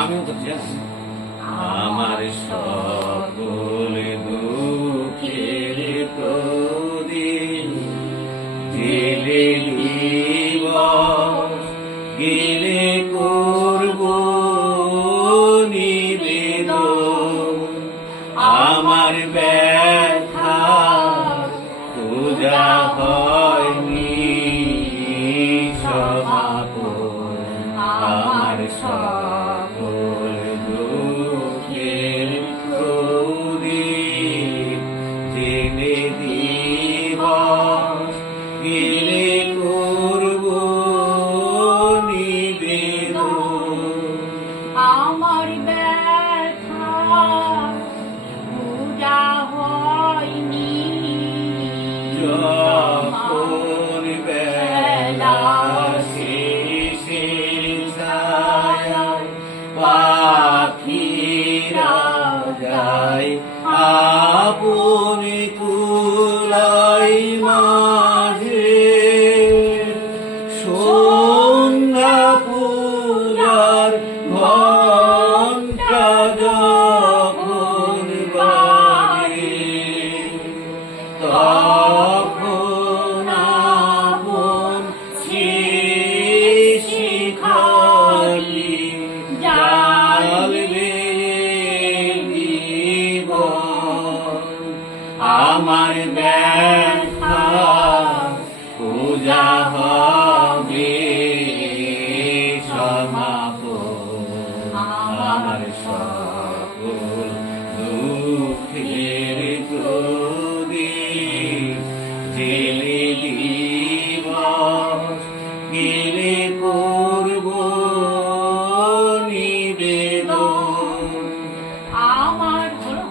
আমিও করছি। আমার সকল দুঃখের প্রদীপ জেলে দিব, গেলে করব নিবেদন। আমার ব্যথা পূজা হয়নি সমাপন, আমার সকল দুঃখের প্রদীপ জেলে দিব, গেলে করব নিবেদন। আমার ব্যথা পূজা হয়নি যখন বেলা শেষে ছায়ায় পাখিরা যায় আপন কুলাই মাঝে, সন্ধ্যা পূজার ঘণ্টা যখন বাজে, তখন আপন শিখালি জ্বালবে জীবন। আমার ব্যথা পূজা হবে সমাপন, আমার সকল দুঃখের প্রদীপ জেলে দিব, গেলে করব নিবেদন। আমার হলো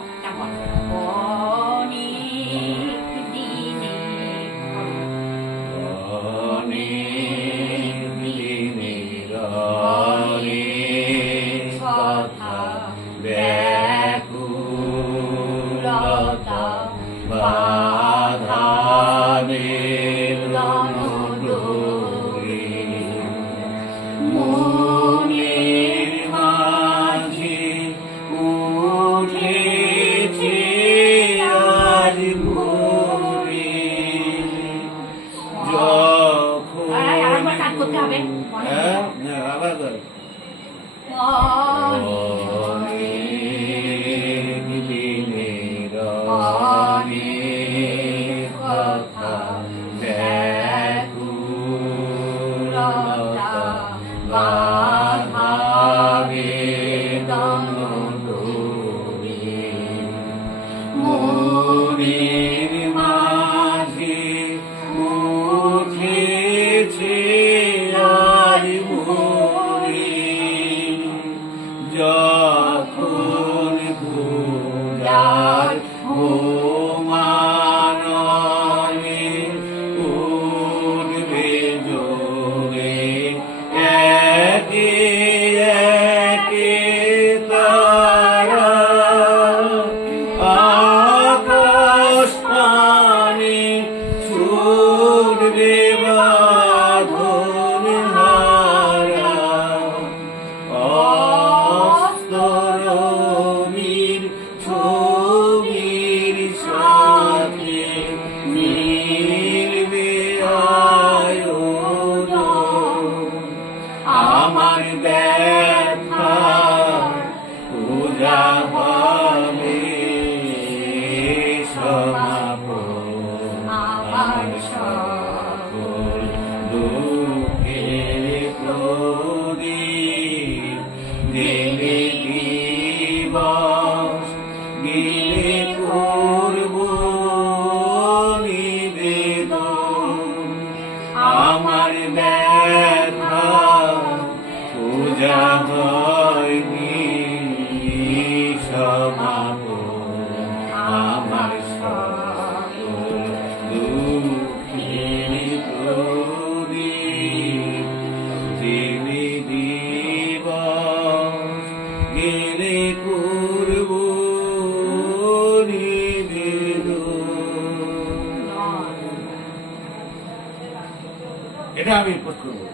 অনেক দিনে অনেক দিনের অনেক কথা ব্যাকুলতা বাধাবের রণডোরে, মনের মাঝে উঠেছে আজ ভোরে, যখন আরেকবার কাজ করতে হবে। আবার অনেক দিনের অনেক কথা ব্যাকুলতা বাধাবে রণডোরে, মনের মাঝে উঠেছে আজ ভোরে, যখন পূজার হোমানলে উঠবে জোরে একে একে তারা, আকাশ পানে ছুটবে বাঁধন হারা, অস্তরণীর ছবির সাথে মিলবে আয়োজন। আমার ব্যথা পূজা হবে সমাপন, আমার সকল দুঃখের প্রদীপ জেলে দিব, গেলে করব নিবেদন। আমার ব্যথা পূজা হয়নি সমাপন, আমার সকল দুঃখের প্রদীপ জেলে দিব, গেলে করব নিবেদন। এটা আমি পোস্ট করবো।